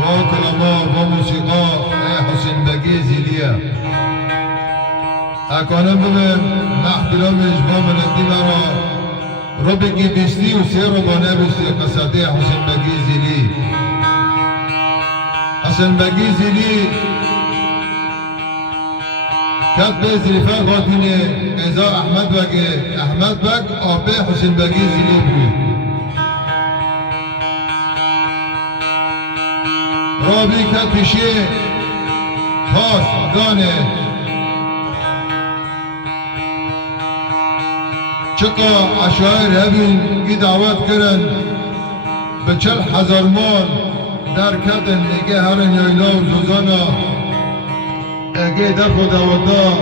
با کلمه با موسیقا حسین بگی زیلیه اکانم ببین محترمش با ملتی مرا رو بگی بیستی و سیر رو بانه بیستی قصده حسین بگی زیلی حسین بگی زیلی کت به زریفه خاطینه قیزا احمد بگ آبه حسین بگی زیلی بود رابی کت پیشی خاص دانه چقا عشایر هبین کی دعوت کرن به 40,000 مال در کتن اگه هرن یایلا و زوزانا اگه دف و دوادا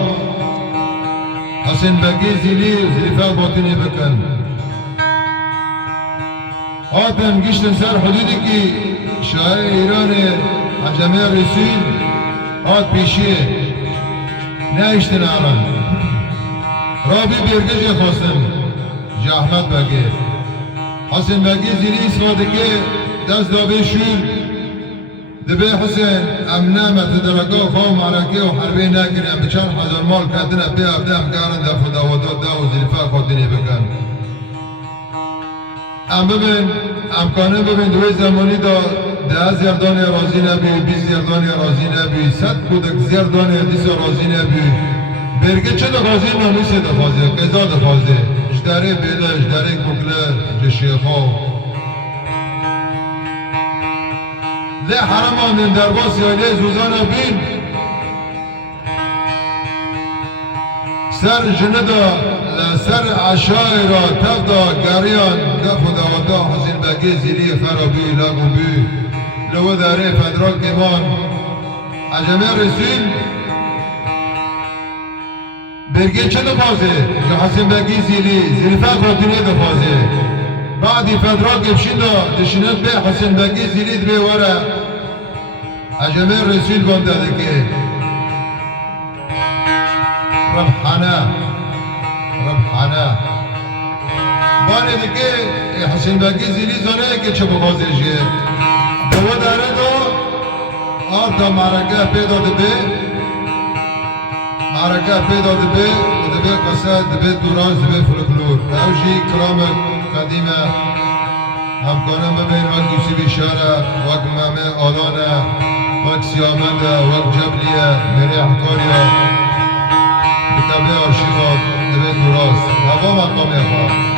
حسین بگی زیلی زریفه باطنی بکن آتن گشتن سر حدودی که شاعر ایران عجمه رسول آت پیشیه نایشتن آران رابی برگش خواستن جا احمد بگه حسین بگی زیلی اسواده که دست دابه شور دبه حسین امنه متدرکه و خواه معرکه و حربه نکنیم به 40,000 مال کردن به عبده امکارن دف و دوادات دا و زیلفه خاطنی بکن ام ببین امکانه ببین دوی زمانی دا 10 زیردان رازی نبی 20 زیردان رازی نبی 100 کودک زیردان دیس رازی نبی برگه چه دخوازی ناموس دخوازه قضا دخوازه جداره بیده جداره ککله جشیخا لی حرم آمدن در باس یایده زوزان بین سر جندا سر عشای را تفدا گریان دف و دوادا حسین بگی زیلی خرابی لگو بی لو داره فدراک ایمان عجمه رسول برگه چه دفازه؟ که حسین بگی زیلفه خاطنی دفازه بعدی فدراک افشین دا دشنت به حسین بگی زیلی دبی وره عجمه رسول بانده دکه ربحانه بانه دکه حسین بگی زیلی زانه که چه بخوازه جه دو داره دو آرتا معرکه پیدا دبه معركة بيضا دبي ودبي قصاد دبي دوراز دبي فولكلور اوجي كلام قديمة هم كنا ما بين وقت يوسف إشارة وقت مامي آلانا وقت سيامندا وقت جبلية مريح كوريا بكابي أرشيفات دبي دوراز هوا مقام يخواه